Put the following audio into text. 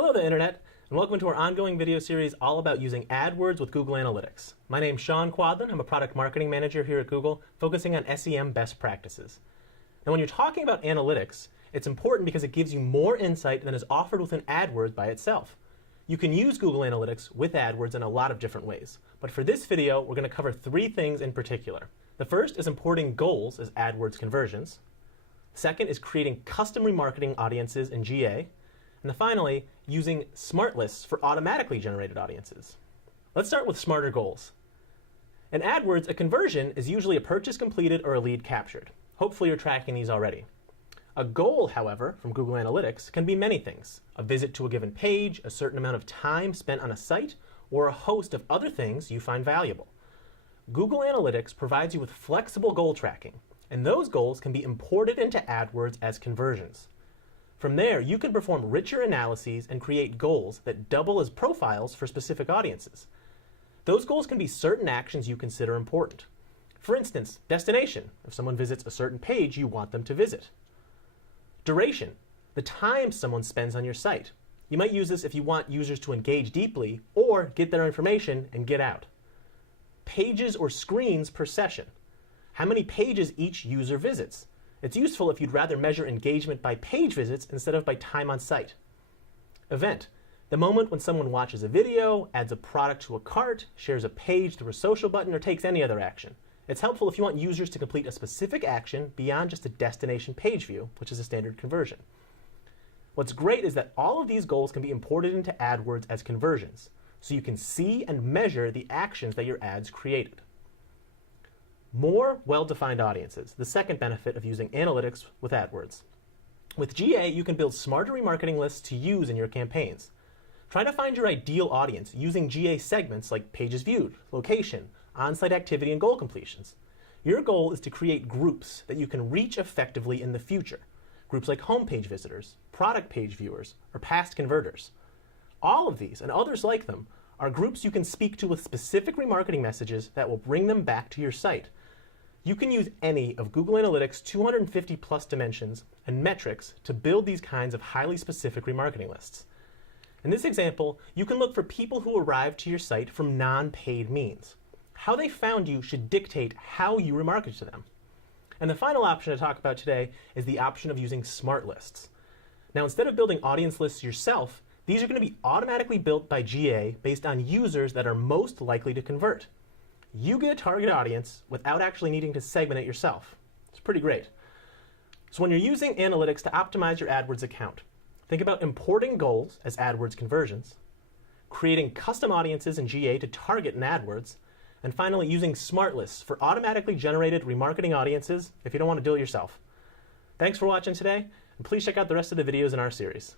Hello the Internet, and welcome to our ongoing video series all about using AdWords with Google Analytics. My name's Sean Quadlin. I'm a product marketing manager here at Google, focusing on SEM best practices. Now when you're talking about analytics, it's important because it gives you more insight than is offered within AdWords by itself. You can use Google Analytics with AdWords in a lot of different ways, but for this video, we're going to cover three things in particular. The first is importing goals as AdWords conversions. Second is creating custom remarketing audiences in GA. And finally, using smart lists for automatically generated audiences. Let's start with smarter goals. In AdWords, a conversion is usually a purchase completed or a lead captured. Hopefully you're tracking these already. A goal, however, from Google Analytics can be many things. A visit to a given page, a certain amount of time spent on a site, or a host of other things you find valuable. Google Analytics provides you with flexible goal tracking, and those goals can be imported into AdWords as conversions. From there, you can perform richer analyses and create goals that double as profiles for specific audiences. Those goals can be certain actions you consider important. For instance, destination, if someone visits a certain page you want them to visit. Duration, the time someone spends on your site. You might use this if you want users to engage deeply or get their information and get out. Pages or screens per session, how many pages each user visits. It's useful if you'd rather measure engagement by page visits instead of by time on site. Event, the moment when someone watches a video, adds a product to a cart, shares a page through a social button, or takes any other action. It's helpful if you want users to complete a specific action beyond just a destination page view, which is a standard conversion. What's great is that all of these goals can be imported into AdWords as conversions, so you can see and measure the actions that your ads created. More well-defined audiences, the second benefit of using analytics with AdWords. With GA, you can build smarter remarketing lists to use in your campaigns. Try to find your ideal audience using GA segments like pages viewed, location, on-site activity, and goal completions. Your goal is to create groups that you can reach effectively in the future. Groups like homepage visitors, product page viewers, or past converters. All of these, and others like them, are groups you can speak to with specific remarketing messages that will bring them back to your site. You can use any of Google Analytics' 250 plus dimensions and metrics to build these kinds of highly specific remarketing lists. In this example, you can look for people who arrived to your site from non-paid means. How they found you should dictate how you remarket to them. And the final option to talk about today is the option of using smart lists. Now, instead of building audience lists yourself, these are going to be automatically built by GA based on users that are most likely to convert. You get a target audience without actually needing to segment it yourself. It's pretty great. So when you're using analytics to optimize your AdWords account, think about importing goals as AdWords conversions, creating custom audiences in GA to target in AdWords, and finally using smart lists for automatically generated remarketing audiences if you don't want to do it yourself. Thanks for watching today, and please check out the rest of the videos in our series.